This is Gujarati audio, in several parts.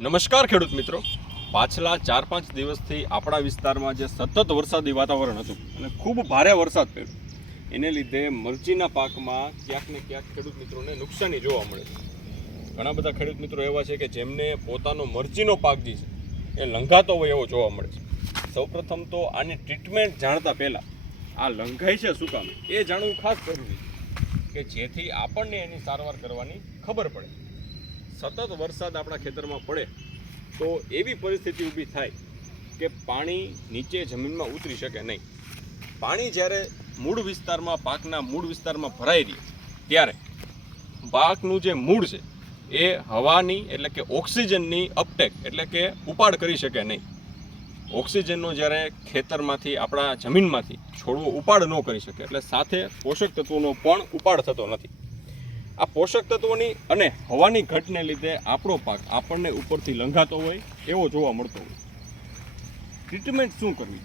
નમસ્કાર ખેડૂત મિત્રો. પાછલા ચાર પાંચ દિવસથી આપણા વિસ્તારમાં જે સતત વરસાદી વાતાવરણ હતું અને ખૂબ ભારે વરસાદ પડ્યો, એને લીધે મરચીના પાકમાં ક્યાંક ને ક્યાંક ખેડૂત મિત્રોને નુકસાની જોવા મળે છે. ઘણા બધા ખેડૂત મિત્રો એવા છે કે જેમને પોતાનો મરચીનો પાક જે છે, એ લંઘાતો હોય એવો જોવા મળે છે. સૌપ્રથમ તો આની ટ્રીટમેન્ટ જાણતા પહેલાં આ લંઘાઈ છે શું કામ? એ જાણવું ખાસ જરૂરી છે કે જેથી આપણને એની સારવાર કરવાની ખબર પડે. સતત વરસાદ આપણા ખેતરમાં પડે, તો એવી પરિસ્થિતિ ઊભી થાય કે પાણી નીચે જમીનમાં ઉતરી શકે નહીં. પાણી જ્યારે મૂળ વિસ્તારમાં, પાકના મૂળ વિસ્તારમાં ભરાઈ રહે, ત્યારે પાકનું જે મૂળ છે, એ હવાની એટલે કે ઓક્સિજનની અપટેક એટલે કે ઉપાડ કરી શકે નહીં. ઓક્સિજનનો જ્યારે ખેતરમાંથી, આપણા જમીનમાંથી છોડવો ઉપાડ ન કરી શકે, એટલે સાથે પોષક તત્વોનો પણ ઉપાડ થતો નથી. આ પોષક તત્વોની અને હવાની ઘટને લીધે આપણો પાક આપણને ઉપરથી લંઘાતો હોય એવો જોવા મળતો હોય. ટ્રીટમેન્ટ શું કરવી?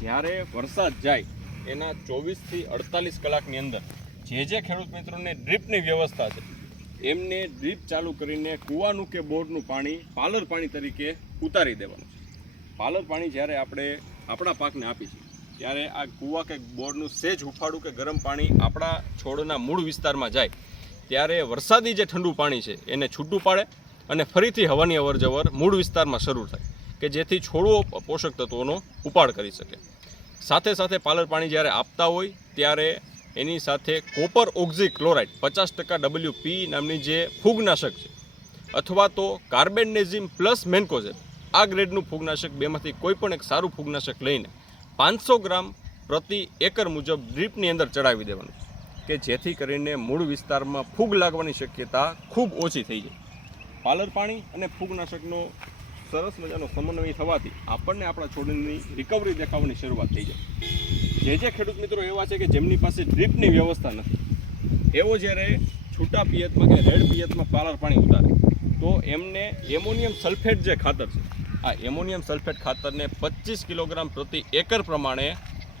જ્યારે વરસાદ જાય, એના ચોવીસથી અડતાલીસ કલાકની અંદર જે જે ખેડૂત મિત્રોને ડ્રીપની વ્યવસ્થા છે, એમને ડ્રીપ ચાલુ કરીને કૂવાનું કે બોરનું પાણી પાલર પાણી તરીકે ઉતારી દેવાનું છે. પાલર પાણી જ્યારે આપણે આપણા પાકને આપીશું ત્યારે આ કૂવા કે બોરનું સેજ હુફાળું કે ગરમ પાણી આપણા છોડના મૂળ વિસ્તારમાં જાય ત્યારે વરસાદી જે ઠંડુ પાણી છે, એને છૂટું પાડે અને ફરીથી હવાની અવરજવર મૂળ વિસ્તારમાં શરૂ થાય કે જેથી છોડવો પોષક તત્વોનો ઉપાડ કરી શકે. સાથે સાથે પાલર પાણી જ્યારે આપતા હોય, ત્યારે એની સાથે કોપર ઓક્ઝી ક્લોરાઇડ પચાસ ટકા ડબલ્યુ પી નામની જે ફૂગનાશક છે, અથવા તો કાર્બેન્ડેઝિમ પ્લસ મેન્કોઝેબ, આ ગ્રેડનું ફૂગનાશક બેમાંથી કોઈ પણ એક સારું ફૂગનાશક લઈને પાંચસો ગ્રામ પ્રતિ એકર મુજબ ડ્રીપની અંદર ચડાવી દેવાનું. કે જેથી કરીને મૂળ વિસ્તારમાં ફૂગ લાગવાની શક્યતા ખૂબ ઓછી થઈ જાય. પાલર પાણી અને ફૂગનાશકનો સરસ મજાનો સમન્વય થવાથી આપણને આપણા છોડની રિકવરી દેખાવાની શરૂઆત થઈ જાય. જે જે ખેડૂત મિત્રો એવા છે કે જેમની પાસે ડ્રીપની વ્યવસ્થા નથી, એવો જ્યારે છૂટા પિયતમાં કે રેડ પિયતમાં પાલર પાણી ઉતારે, તો એમને એમોનિયમ સલ્ફેટ જે ખાતર છે, આ એમોનિયમ સલ્ફેટ ખાતરને પચીસ કિલોગ્રામ પ્રતિ એકર પ્રમાણે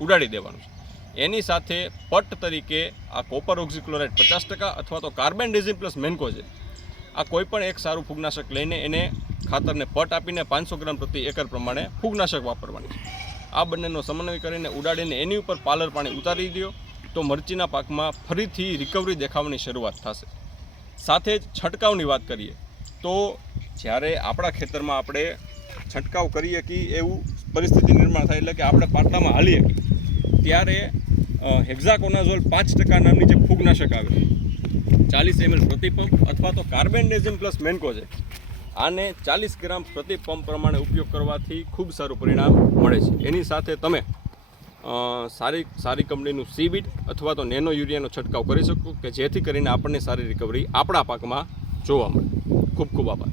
ઉડાડી દેવાનું છે. એની સાથે પટ તરીકે આ કોપર ઓક્ઝિક્લોરાઇડ પચાસ ટકા અથવા તો કાર્બન ડિઝિન પ્લસ મેન્કોજે આ કોઈ પણ એક સારું ફૂગનાશક લઈને એને ખાતરને પટ આપીને પાંચસો ગ્રામ પ્રતિ એકર પ્રમાણે ફૂગનાશક વાપરવાની. આ બંનેનો સમન્વય કરીને ઉડાડીને એની ઉપર પાલર પાણી ઉતારી દો તો મરચીના પાકમાં ફરીથી રિકવરી દેખાવાની શરૂઆત થશે. સાથે જ છંટકાવની વાત કરીએ, તો જ્યારે આપણા ખેતરમાં આપણે છંટકાવ કરીએ કે એવું પરિસ્થિતિ નિર્માણ થાય એટલે કે આપણે પાટલામાં હાલીએ ત્યારે હેક્ઝાકોનાઝોલ પાંચ ટકા નામની જે ફૂગનાશક આવે ચાલીસ એમએલ પ્રતિ પંપ અથવા તો કાર્બેન્ડેઝિમ પ્લસ મેન્કો છે. આને ચાલીસ ગ્રામ પ્રતિ પ્રમાણે ઉપયોગ કરવાથી ખૂબ સારું પરિણામ મળે છે. એની સાથે તમે સારી સારી કંપનીનું સીબીડ અથવા તો નેનો યુરિયાનો છંટકાવ કરી શકો કે જેથી કરીને આપણને સારી રિકવરી આપણા પાકમાં જોવા મળે. ખૂબ ખૂબ આભાર.